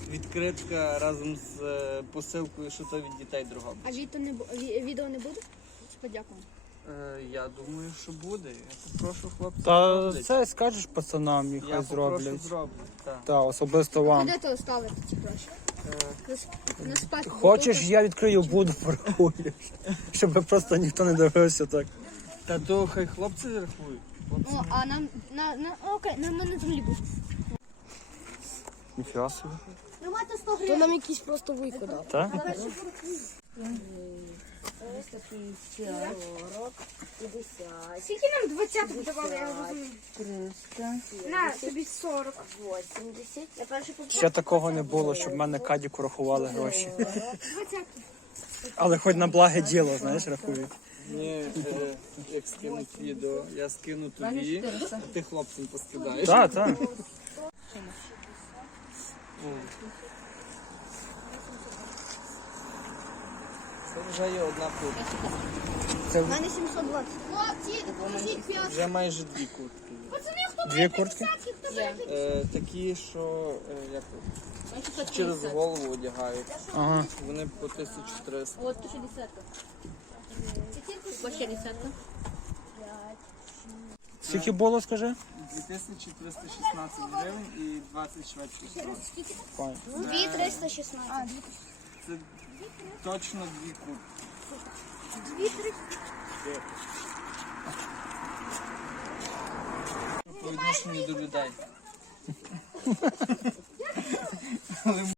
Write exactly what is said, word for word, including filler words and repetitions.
відкритка разом з е, посилкою, що то від дітей Дрогобича. А відео не, бу- ві- відео не буде? З подякою. Е, я думаю, що буде. Я попрошу хлопців. Та зроблять. це скажеш пацанам, і Я хай попрошу зроблять. зроблять. Так. Та, особисто вам. Куди ти оставити ці гроші? Е, На, с- на спати. Хочеш, я відкрию буду порахую. Щоб просто ніхто не дивився так. Та то хай хлопці рахують. Хлопці. О, а нам, на, на, окей, на мене землі буде. Ніфіга собі. То нам якийсь просто вуйко дав. Так? Скільки нам двадцяток давали, я розумію? На, тобі сорок. Я перший Ще такого не було, щоб в мене кадіку рахували гроші. двадцятки. Але хоч на благе діло, знаєш, рахують. Ні, е, як скинуть відео, я скину тобі, а ти хлопцям поскидаєш. Так, так. Це вже є одна куртка. У мене сімсот двадцять. Хлопці, допоможіть п'ять. Вже майже дві куртки. є. Пацани, хто Дві куртки? хто бере? Е, такі, що е, як то, через голову одягають. Ага. Вони по тисячу триста. Вот тут десятка. Вообще десятка. Скільки було, скажи? дві тисячі триста шістнадцять гривень і двадцять шведських крон. Файн. Дві триста шістнадцять. Це точно дві куртки. Дві триста. По відношенню до людей.